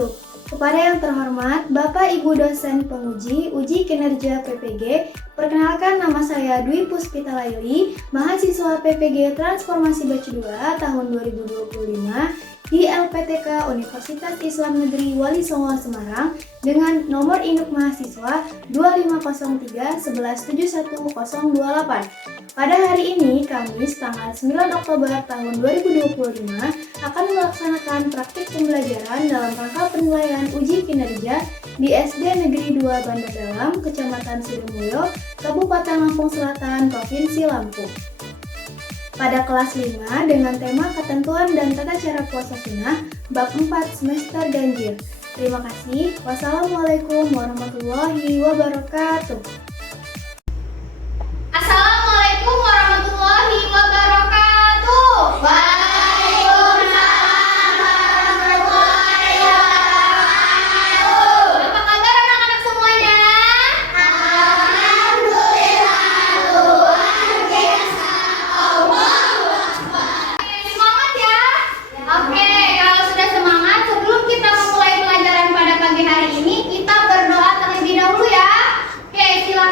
wabarakatuh. Kepada yang terhormat Bapak Ibu dosen penguji uji kinerja PPG, perkenalkan nama saya Dwi Puspita Laili, mahasiswa PPG Transformasi Batch 2 tahun 2025 di LPTK Universitas Islam Negeri Wali Songo Semarang dengan nomor induk mahasiswa 250311710028. Pada hari ini, Kamis tanggal 9 Oktober tahun 2025 akan melaksanakan praktik pembelajaran dalam rangka penilaian uji kinerja di SD Negeri 2 Bandar Dalam, Kecamatan Sidomulyo, Kabupaten Lampung Selatan, Provinsi Lampung. Pada kelas 5 dengan tema ketentuan dan tata cara puasa sunnah bab 4 semester ganjil. Terima kasih. Wassalamualaikum warahmatullahi wabarakatuh. Assalamualaikum warahmatullahi wabarakatuh. Waalaikumsalam warahmatullahi wabarakatuh. Apa kabar anak-anak semuanya? Alhamdulillah luar biasa. Allahu Akbar. Semangat ya. Oke, kalau sudah semangat, sebelum kita memulai pelajaran pada pagi hari ini, kita berdoa terlebih dahulu ya. Oke, silakan.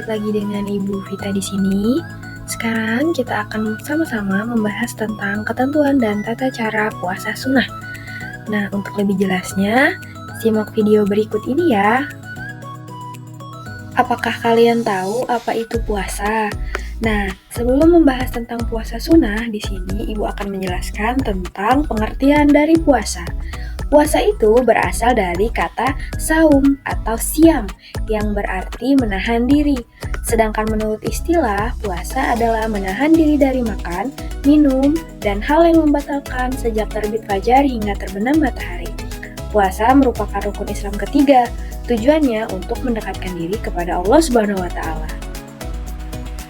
balik lagi dengan Ibu Vita di sini. Sekarang kita akan sama-sama membahas tentang ketentuan dan tata cara puasa sunnah. Nah, untuk lebih jelasnya, simak video berikut ini ya. Apakah kalian tahu apa itu puasa? Nah, sebelum membahas tentang puasa sunnah, di sini Ibu akan menjelaskan tentang pengertian dari puasa. Puasa itu berasal dari kata saum atau siam yang berarti menahan diri. Sedangkan menurut istilah, puasa adalah menahan diri dari makan, minum, dan hal yang membatalkan sejak terbit fajar hingga terbenam matahari. Puasa merupakan rukun Islam ketiga, tujuannya untuk mendekatkan diri kepada Allah Subhanahu wa Ta'ala.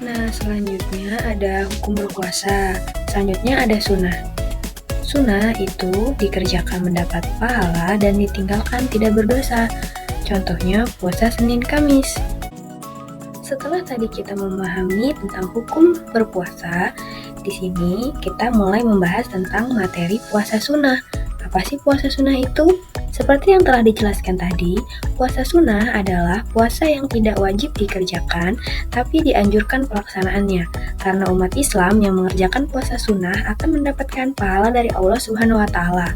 Nah, selanjutnya ada hukum berpuasa. Selanjutnya ada sunnah. Sunnah itu dikerjakan mendapat pahala dan ditinggalkan tidak berdosa. Contohnya puasa Senin Kamis. Setelah tadi kita memahami tentang hukum berpuasa, di sini kita mulai membahas tentang materi puasa sunnah. Apa sih puasa sunnah itu? Seperti yang telah dijelaskan tadi, puasa sunnah adalah puasa yang tidak wajib dikerjakan, tapi dianjurkan pelaksanaannya. Karena umat Islam yang mengerjakan puasa sunnah akan mendapatkan pahala dari Allah Subhanahu wa Ta'ala.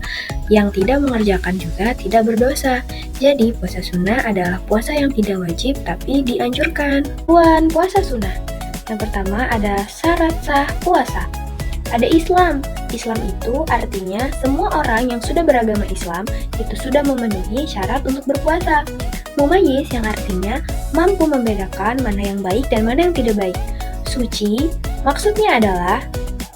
Yang tidak mengerjakan juga tidak berdosa. Jadi, puasa sunnah adalah puasa yang tidak wajib, tapi dianjurkan. Puasa sunnah. Yang pertama ada syarat sah puasa. Ada Islam. Islam itu artinya semua orang yang sudah beragama Islam itu sudah memenuhi syarat untuk berpuasa. Mumayyiz yang artinya mampu membedakan mana yang baik dan mana yang tidak baik. Suci maksudnya adalah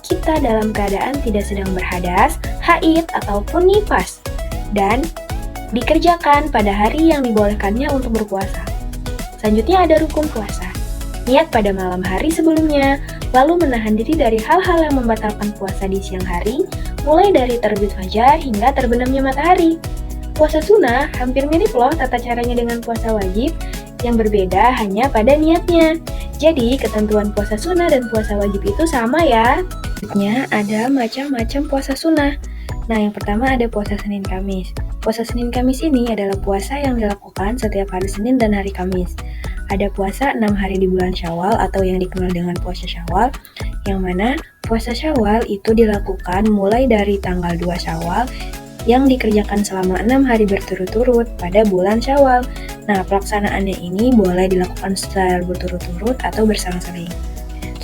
kita dalam keadaan tidak sedang berhadas, haid ataupun nifas, dan dikerjakan pada hari yang dibolehkannya untuk berpuasa. Selanjutnya ada rukun puasa. Niat pada malam hari sebelumnya, lalu menahan diri dari hal-hal yang membatalkan puasa di siang hari, mulai dari terbit fajar hingga terbenamnya matahari. Puasa sunnah hampir mirip loh tata caranya dengan puasa wajib, yang berbeda hanya pada niatnya. Jadi, ketentuan puasa sunnah dan puasa wajib itu sama ya. Selanjutnya ada macam-macam puasa sunnah. Nah, yang pertama ada puasa Senin Kamis. Puasa Senin Kamis ini adalah puasa yang dilakukan setiap hari Senin dan hari Kamis. Ada puasa 6 hari di bulan Syawal atau yang dikenal dengan puasa Syawal, yang mana puasa Syawal itu dilakukan mulai dari tanggal 2 Syawal yang dikerjakan selama 6 hari berturut-turut pada bulan Syawal. Nah, pelaksanaannya ini boleh dilakukan secara berturut-turut atau berselang-seling.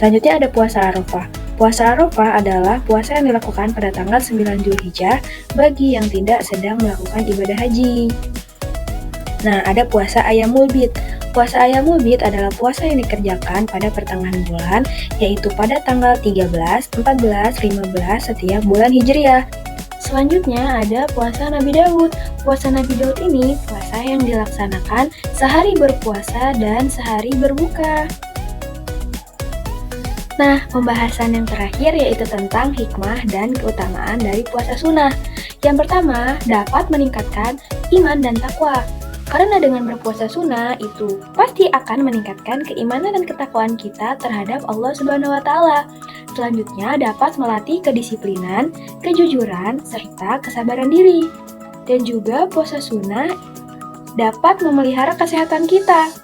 Selanjutnya ada puasa Arafah. Puasa Arafah adalah puasa yang dilakukan pada tanggal 9 Zulhijjah bagi yang tidak sedang melakukan ibadah haji. Nah, ada puasa Ayyamul Bid. Puasa Ayyamul Bid adalah puasa yang dikerjakan pada pertengahan bulan, yaitu pada tanggal 13, 14, 15 setiap bulan Hijriah. Selanjutnya ada puasa Nabi Daud. Puasa Nabi Daud ini puasa yang dilaksanakan sehari berpuasa dan sehari berbuka. Nah, pembahasan yang terakhir yaitu tentang hikmah dan keutamaan dari puasa sunnah. Yang pertama, dapat meningkatkan iman dan takwa. Karena dengan berpuasa sunnah itu pasti akan meningkatkan keimanan dan ketakwaan kita terhadap Allah Subhanahu wa Ta'ala. Selanjutnya dapat melatih kedisiplinan, kejujuran, serta kesabaran diri. Dan juga puasa sunnah dapat memelihara kesehatan kita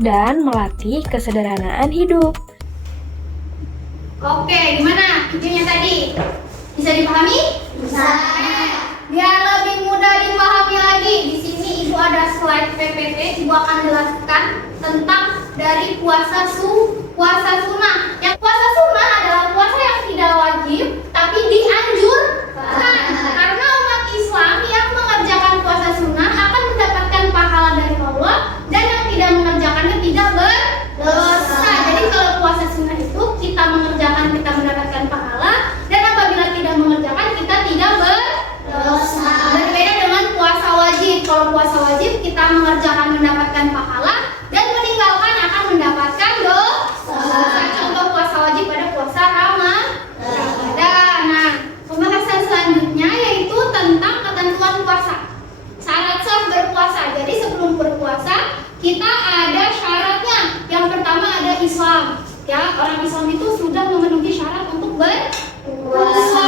dan melatih kesederhanaan hidup. Oke, gimana videonya tadi? Bisa dipahami? Bisa. Biar lebih mudah dipahami lagi, di sini Ibu ada slide PPT. Ibu akan jelaskan tentang dari puasa sunnah. Yang puasa sunnah adalah puasa yang tidak wajib, tapi dianjurkan. Karena umat Islam yang mengerjakan puasa sunnah akan mendapatkan pahala dari Allah, dan yang tidak mengerjakannya tidak berdosa. Jadi kalau puasa sunnah itu kita mengerjakan, kita mendapatkan pahala, dan apabila tidak mengerjakan kita tidak berdosa. Berbeda dengan puasa wajib. Kalau puasa wajib kita mengerjakan mendapatkan pahala, dan meninggalkan akan mendapatkan dosa. Contoh puasa wajib pada puasa Ramadan. Nah, pembahasan selanjutnya yaitu tentang ketentuan puasa. Syarat sah berpuasa. Jadi sebelum berpuasa kita ada syaratnya. Yang pertama ada Islam. Ya, orang Islam itu sudah memenuhi syarat untuk berpuasa.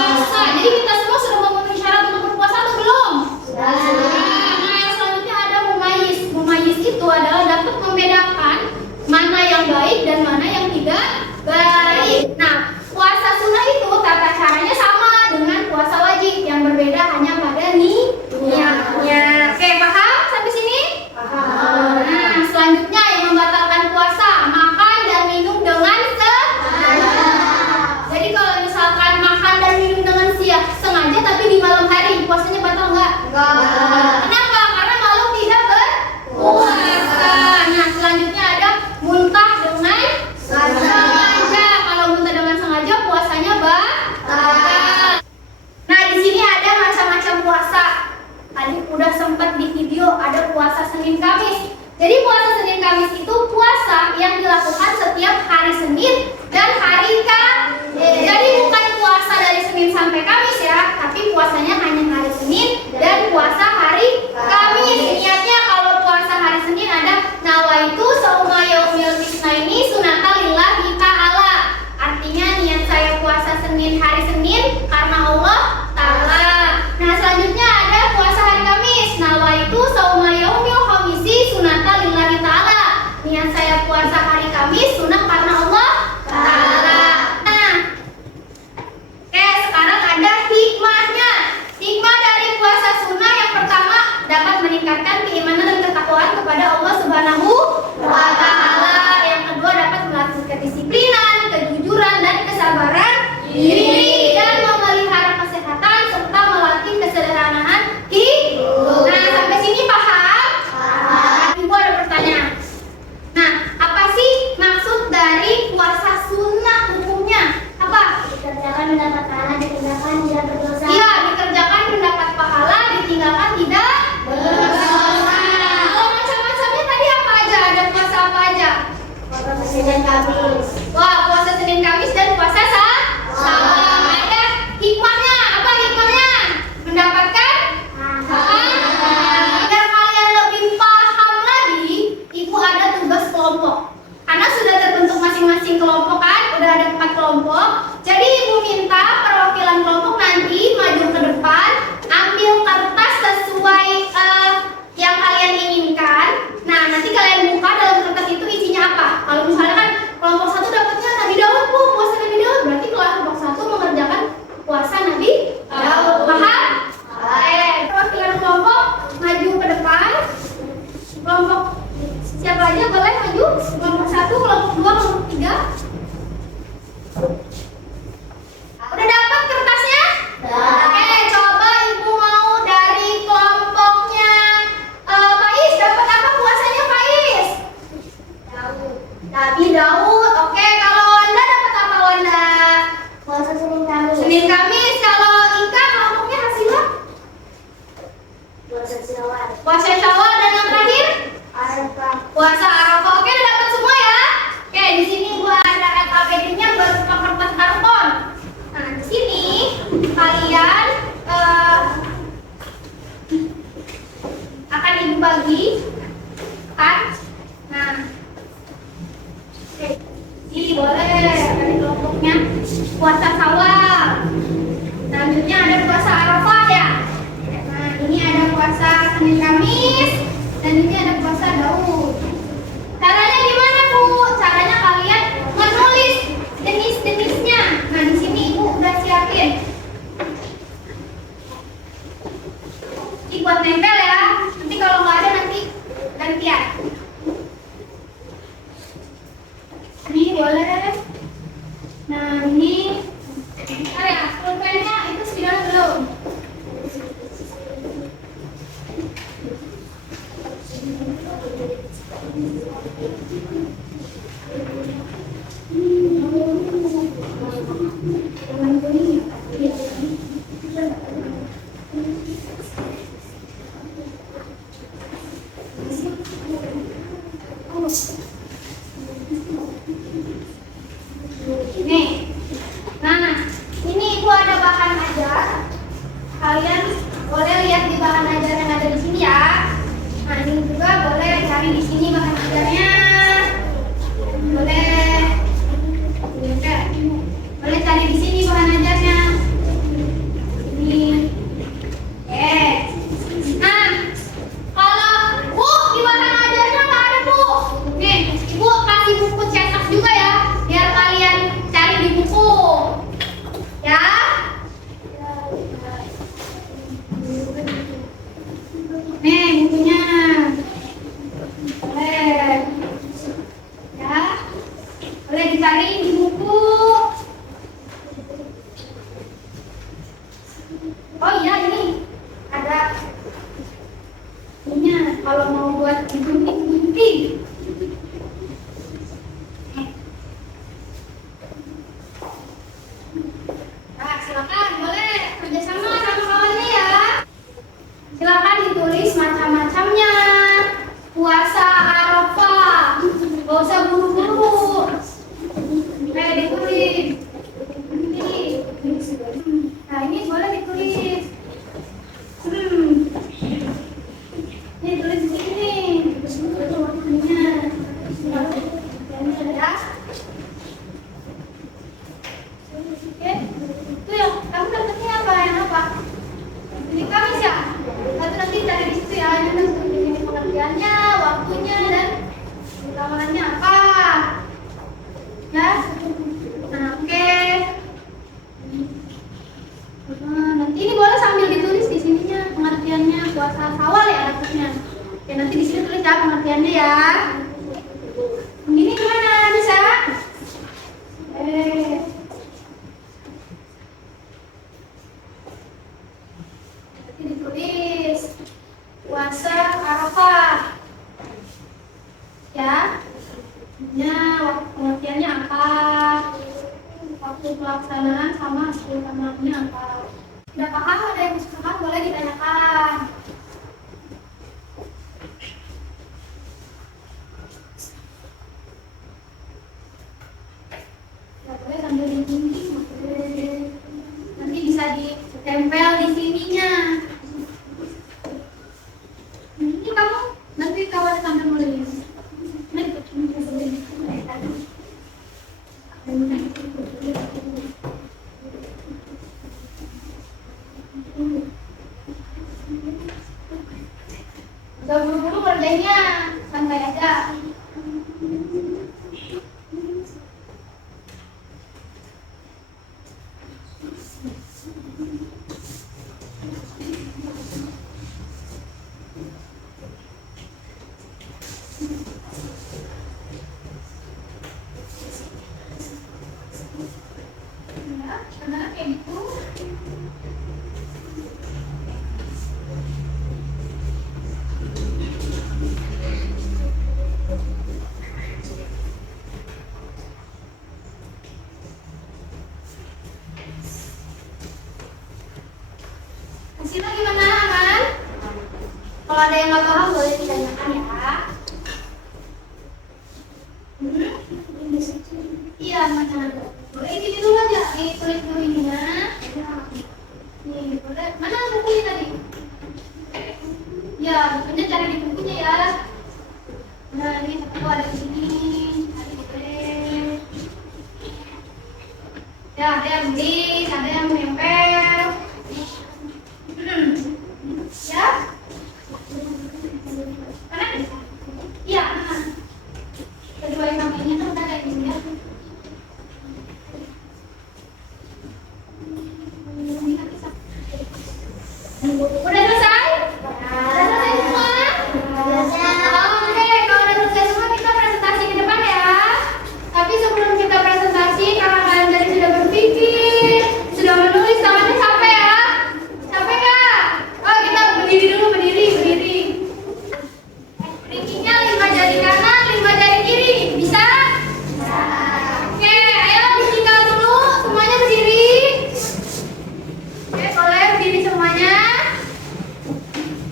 Jadi kita semua sudah memenuhi syarat untuk berpuasa atau belum? Sudah. Nah, yang selanjutnya ada mumayyiz. Mumayyiz itu adalah dapat membedakan mana Senin Kamis. Jadi puasa Senin Kamis itu puasa yang dilakukan setiap hari Senin dan hari Kamis. Jadi bukan puasa dari Senin sampai Kamis ya, tapi puasanya hanya hari Senin dan puasa hari Kamis. Niatnya kalau puasa hari Senin ada nawaitu sauma yaumil isnaini sunatan lillahi ta'ala. Artinya niat saya puasa Senin hari Senin karena Allah Ta'ala. Nah, selanjutnya ada puasa hari Kamis. Nawaitu sauma yaumil khamisi sunatan lillahi ta'ala. Niat saya puasa hari Kamis sunat karena Allah Ta'ala. Nah, sekarang ada hikmahnya. Hikmah dari puasa sunnah yang pertama dapat meningkatkan keimanan dan ketakwaan kepada Allah Subhanahu wa Ta'ala. Yang kedua dapat melatih kedisiplinan, kejujuran dan kesabaran diri dan memelihara kesehatan serta melatih kesederhanaan hidup. Nah, sampai sini paham? Ibu ada pertanyaan. Nah, apa sih maksud dari puasa sunnah hukumnya? Apa? Dikerjakan mendapat pahala, ditinggalkan tidak berdosa. Iya, dikerjakan mendapat pahala, ditinggalkan tidak berdosa. Kalau macam-macamnya tadi apa aja? Ada puasa apa aja? Puasa Senin Kamis. Wah, puasa Senin Kamis dan puasa Syawal. Ada hikmahnya. Apa hikmahnya? Mendapatkan biar kalian lebih paham lagi, Ibu ada tugas kelompok. Karena sudah terbentuk masing-masing kelompok kan, udah ada 4 kelompok. Jadi Ibu minta perwakilan kelompok nanti maju ke depan, ambil kertas sesuai yang kalian inginkan. Nah, nanti kalian buka dalam kertas itu isinya apa. Kalau misalnya kan kelompok 1 dapatnya Nabi Daud, Bu, puasa Nabi Daud, berarti kelompok 1 mengerjakan puasa Nabi Daud. Paham? Perwakilan kelompok maju ke depan. Kelompok siapa aja boleh maju? Kelompok 1, kelompok 2, kelompok 3. Udah dapat kertasnya? Oke, coba Ibu mau dari kelompoknya Faiz. Dapat apa puasanya Faiz? Nabi Daud. Oke, kalau Wanda dapat apa Wanda? Puasa Senin Kamis. Senin Kamis. Kalau Ika kelompoknya Hasilah? Puasa Syawal. Puasa Syawal dan yang terakhir? Arafah. Puasa Arafah. Oke, udah dapat semua ya? Oke, di sini gua ada ABD-nya berupa kertas karton. Nah, di sini kalian akan Ibu bagi kan? Nah, oke, ini boleh dari kelompoknya puasa Syawal. Selanjutnya ada puasa Arafah ya. Nah, ini ada puasa Senin Kamis dan ini ada puasa Daud. Caranya gimana Bu? Caranya kalian menulis jenis-jenisnya. Nah, di sini Ibu udah siapin. Ini buat nempel ya. Nanti kalau nggak ada nanti gantian. Ini boleh. Nah, ini ya, pulpennya itu sudah belum? Nih, nah ini Ibu ada bahan ajar. Kalian boleh lihat di bahan ajar yang ada di sini ya. Nah, ini juga boleh cari di sini bahan ajarnya. Boleh, boleh cari di sini bahan ajarnya. Ini, nah, kalau Bu di bahan ajarnya nggak ada Bu. Nih, Ibu kasih buku cetak juga ya, biar kalian cari di buku. Ya. Nih bukunya. Boleh. ya pengertiannya ya. Ini gimana bisa? Berarti ditulis puasa Arafah. Ya. Pengertiannya apa? Waktu pelaksanaan sama keutamaannya apa? Tidak paham, ada yang bisa paham boleh ditanyakan. Nggak boleh sambil digunting, nanti bisa ditempel di sininya. Ini kamu nanti kawan sambil nulis. Gak buru-buru kerjanya, santai aja. Ya, karena kayak gitu. Hasilnya gimana, aman? Kalau ada yang nggak paham boleh ditanyakan ya. Iya, macam apa? Boleh ini dulu aja, ditulis dulu ininya. Nih, boleh. Mana bukunya tadi? Ya, bukunya cari di bukunya ya. Nah, ini satu ada di sini. Tadi boleh. Ya, ada yang tulis, ada yang menempel. Ya. Mana? Iya. Kedua yang sampingnya tuh udah kayak gini ya. Udah selesai? Udah selesai semua? Oke, kalau udah selesai semua kita presentasi ke depan ya. Tapi sebelum kita presentasi, karena kalian tadi sudah berpikir, sudah menulis, tangannya capek ya? Capek nggak? Oh, kita berdiri dulu, berdiri. Berdirinya 5 jari kanan, 5 jari kiri. Bisa? Oke, ayo ditinggal dulu, semuanya berdiri. Oke, boleh berdiri semuanya.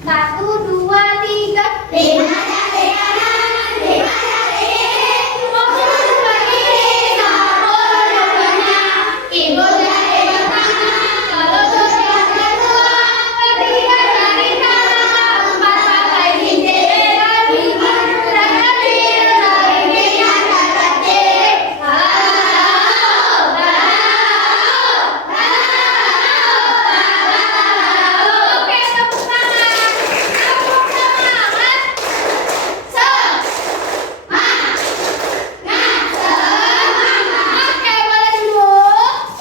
1, 2, 3. 5 jari kanan, 5 jari kiri. 10 jari kiri, 10 jari ibu jari pertama. Kalau sudah kedua, ketiga jari kanan, 4 pakai cincin. 5 sudah kecil, jari yang kecil. Oke, tepuk tangan. Tepuk semangat. Oke, boleh dulu.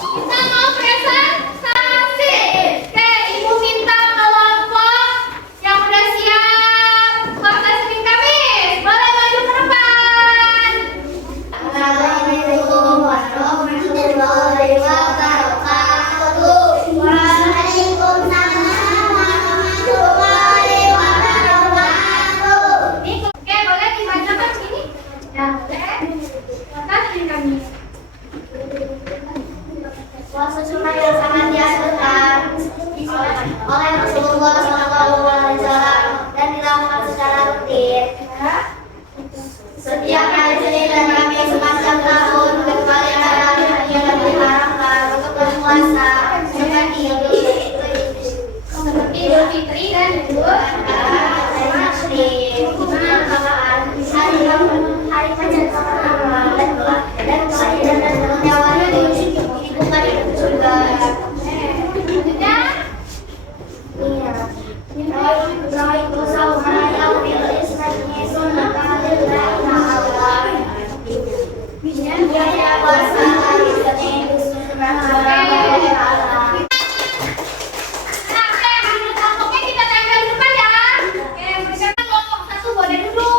Kita mau presentasi. Oke, ibu minta kelompok yang udah siap kelas Senin Kamis. Boleh maju ke depan. Assalamualaikum warahmatullahi wabarakatuh. Waalaikumsalam warahmatullahi wabarakatuh. Oke, boleh dibacakan sini. Ya, boleh. Kelas Senin Kamis. Puasa sunnah yang sangat dianjurkan oleh Rasulullah SAW dan dilakukan secara rutin setiap hari Senin dan Kamis sepanjang tahun, kecuali pada hari yang diharamkan untuk berpuasa seperti Idul Seperti Idul Fitri dan Idul hari pencetakan dan kelahiran dan nyawanya dibuka di surga. Selanjutnya, Raitu sauma yaumil isnani sunnatan lillahi ta'ala. Biaya puasa hari Senin sunnatan lillahi ta'ala. nah, oke, menurut kelompoknya kita tempel di depan ya. Oke, bersama kelompok 1 boleh duduk.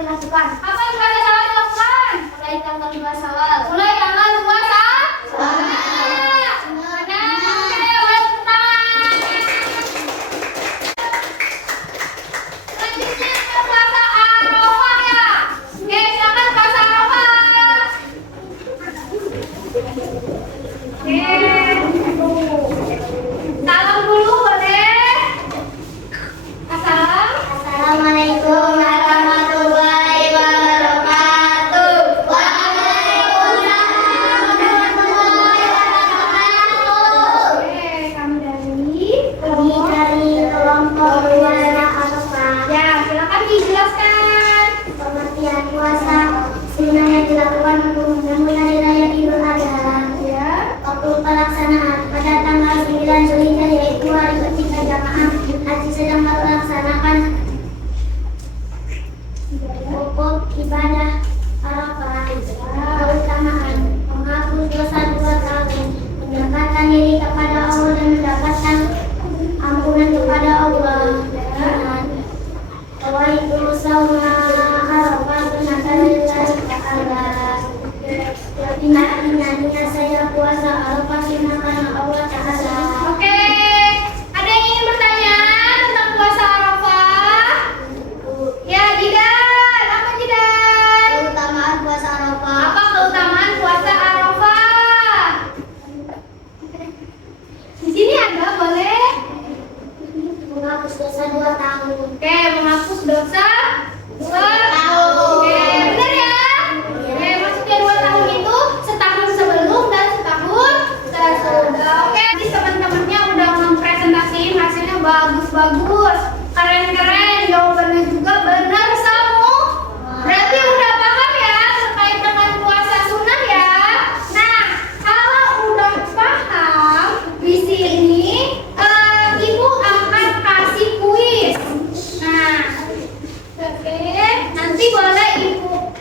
dilakukan? Kapan puasa Syawal dilakukan? Mulai tanggal 2 Syawal. Mulai tanggal 2 Syawal. Selanjutnya ke puasa Arafah ya. Oke, silakan puasa Arafah. Oke. Salam dulu boleh? Assalam. Assalamualaikum warahmatullahi wabarakatuh. Waalaikumsalam warahmatullahi wabarakatuh. Oke, kami Kami dari kelompok Warna Arafah. ya, silakan dijelaskan. Pengertian puasa sunnah yang dilakukan untuk menyambut hari raya Idul Adha. Ya. Waktu pelaksanaan pada tanggal 9 Zulhijjah yaitu hari ketika jamaah haji sedang melaksanakan pokok ibadah Arafah. Keutamaan menghapus dosa 2 tahun, mendekatkan diri kepada Allah dan mendapatkan ampunan kepada Allah. Waitu sauma Arafah sunatan lillahi ta'ala. Artinya saya puasa Arafah sunnah karena Allah Ta'ala. Oke, ada yang ingin bertanya tentang puasa Arafah? Ya, Jidan. Apa Jidan? Keutamaan puasa Arafah. Apa keutamaan puasa Arafah? Di sini ada, boleh? Menghapus dosa 2 tahun. Oke, menghapus dosa 2 tahun. Oke, benar ya? Oke, maksudnya 2 tahun itu setahun sebelum dan setahun sesudah. Oke, jadi teman-temannya udah mempresentasiin hasilnya bagus-bagus, keren-keren, jawabannya juga benar semua. Berarti udah paham ya terkait dengan puasa sunnah ya. Nah, kalau udah paham di sini ibu akan kasih kuis. Nah, oke, nanti boleh ibu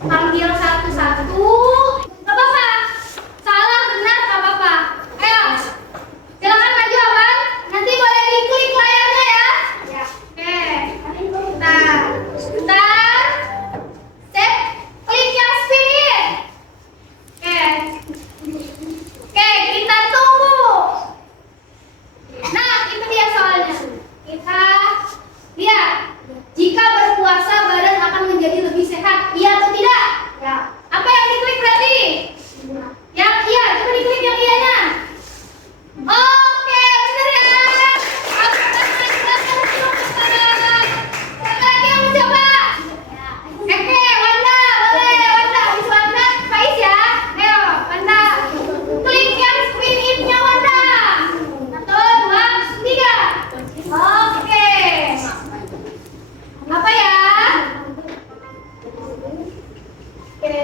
panggil satu-satu. Gak apa-apa, salah benar gak apa-apa. Ayo, silakan maju Awan. Nanti boleh diklik layarnya ya. Ya. Oke, bentar, bentar. Set, klik yang speed. Oke, oke, kita tunggu. Nah, itu dia soalnya. Kita lihat. Jika berpuasa badan akan menjadi lebih sehat. Iya atau tidak? Ya. Apa yang diklik berarti? Yang iya, coba diklik yang iyanya. Oke, benar ya. Siapa lagi yang mau coba? Oke, Wanda, boleh. Wanda, habis Wanda, Faiz ya. Ayo, Wanda. Klik yang spin it-nya Wanda. 1, 2, 3. Oke. Apa ya? Oke.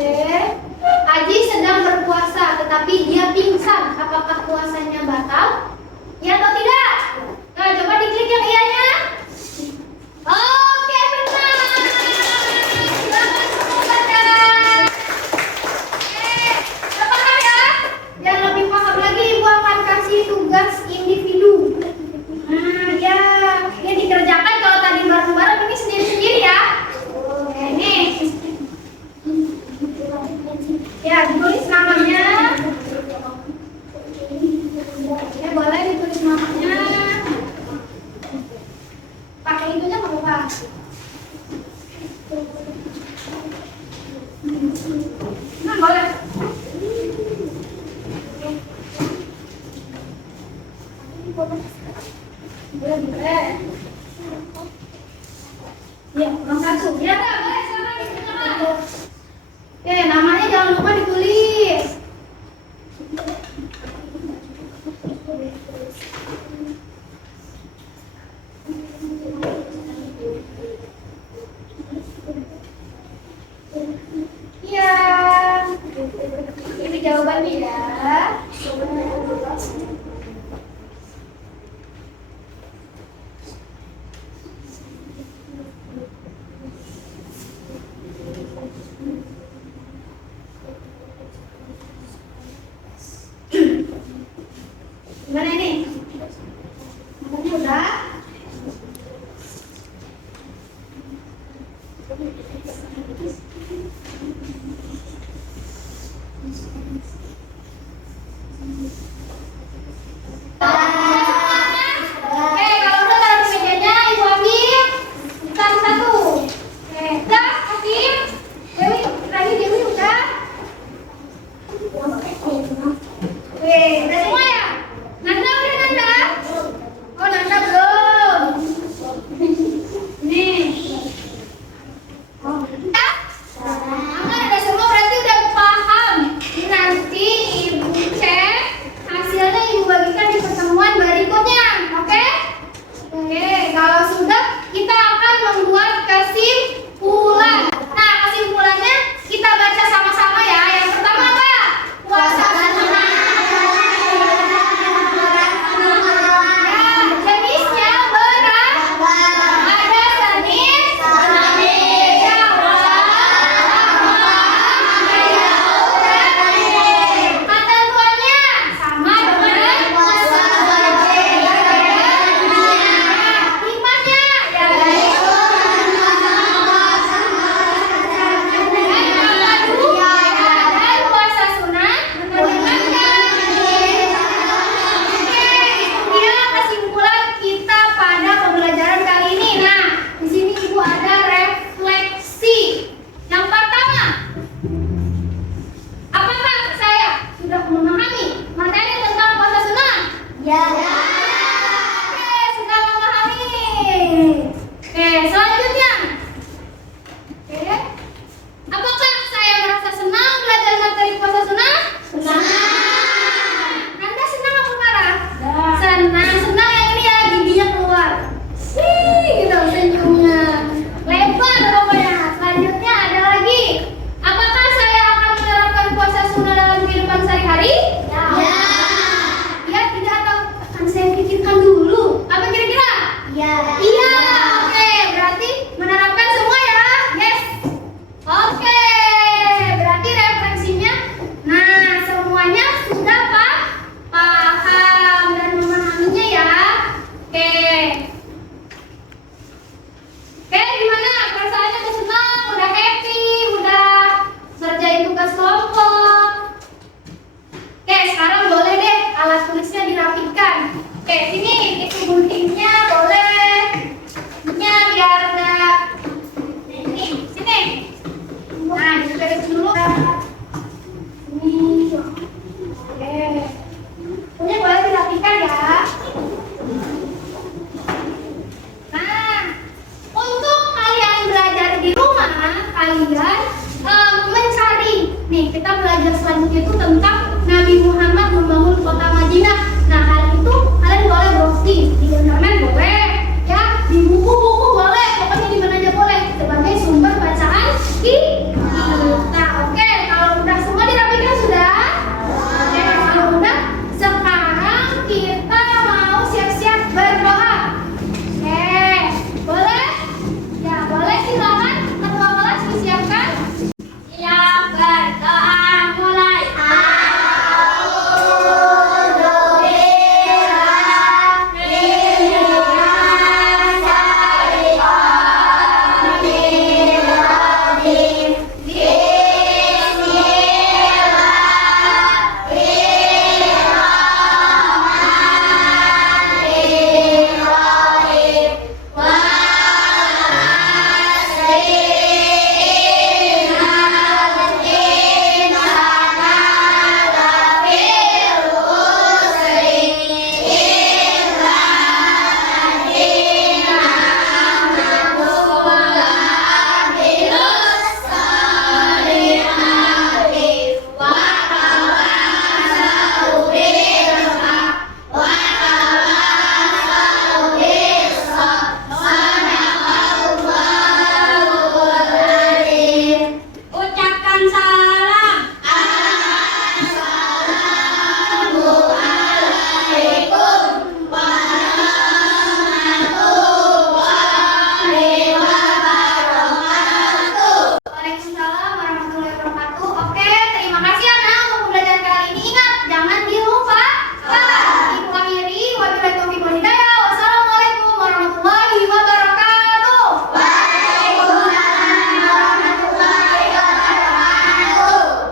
Aji sedang berpuasa tetapi dia pingsan. Apakah puasanya batal? Ya atau tidak? Nah, coba diklik yang iyanya. Oke, benar. Selamat Wanda. Oke, udah paham ya? Biar lebih paham lagi, Ibu akan kasih tugas individu. Nah, ya, ini dikerjakan kalau tadi bareng-bareng ini sendiri-sendiri ya. Ini. Ya, ditulis namanya. Ya, boleh ditulis namanya. Pakai itunya nggak apa-apa. Nah, boleh. Boleh, boleh. Ya, kurang satu. Ya, boleh. Silakan ditulis. Oke, namanya jangan lupa ditulis. Iya. Ini jawabannya ya. Oke, kalau udah taruh di mejanya, Ibu ambil satu-satu. Oke, udah, Hakim. Dewi, lagi Dewi udah. Oke, udah semua ya? Nanda udah Nanda? Oh Nanda belum. Nih. Oh, udah? Nanda udah semua berarti udah paham. Nanti Ibu cek hasilnya, Ibu bagikan di pertemuan berikutnya. Oke? Oke, kalau sudah kita akan membuat kesimpulan. Nah, kesimpulannya kita baca sama-sama ya. Yang pertama apa? Puasa sunnah. Ya, jenisnya berapa? Ada Senin, Syawal, ketentuannya sama dengan puasa hikmahnya ya dan puasa sunnah menyenangkan. Oke, itu dia kesimpulan kita pada pembelajaran kali ini. Nah, di sini Ibu ada refleksi. Yang pertama, apakah saya sudah memahami materi tentang puasa sunnah? Ya. Oke, sudah memahami. Oke, selanjutnya. Oke. Apakah saya merasa senang belajar materi puasa sunnah? Senang. Anda senang apa marah? Senang, senang yang ini ya, giginya keluar. Wih, gitu senyumnya. Lebar pokoknya. Selanjutnya ada lagi. Apakah saya akan menerapkan puasa sunnah dalam kehidupan sehari-hari? Ya. Ya, tidak, atau akan saya pikirkan dulu. Apa kira-kira? Ya. Iya, oke. Berarti menerapkan semua ya? Yes. Oke. Berarti refleksinya, nah semuanya sudah paham dan memahaminya ya. Oke. Oke, gimana? Perasaannya udah senang, udah happy, udah ngerjain tugas kelompok. Oke, sekarang boleh deh alat tulisnya dirapikan. Oke, sini itu guntingnya boleh. Guntingnya biar enggak ini, sini. Nah, diberes dulu. Ini. Oke. Ini boleh dirapikan ya. Nah, untuk kalian belajar di rumah, kalian mencari. Nih, kita belajar selanjutnya itu tentang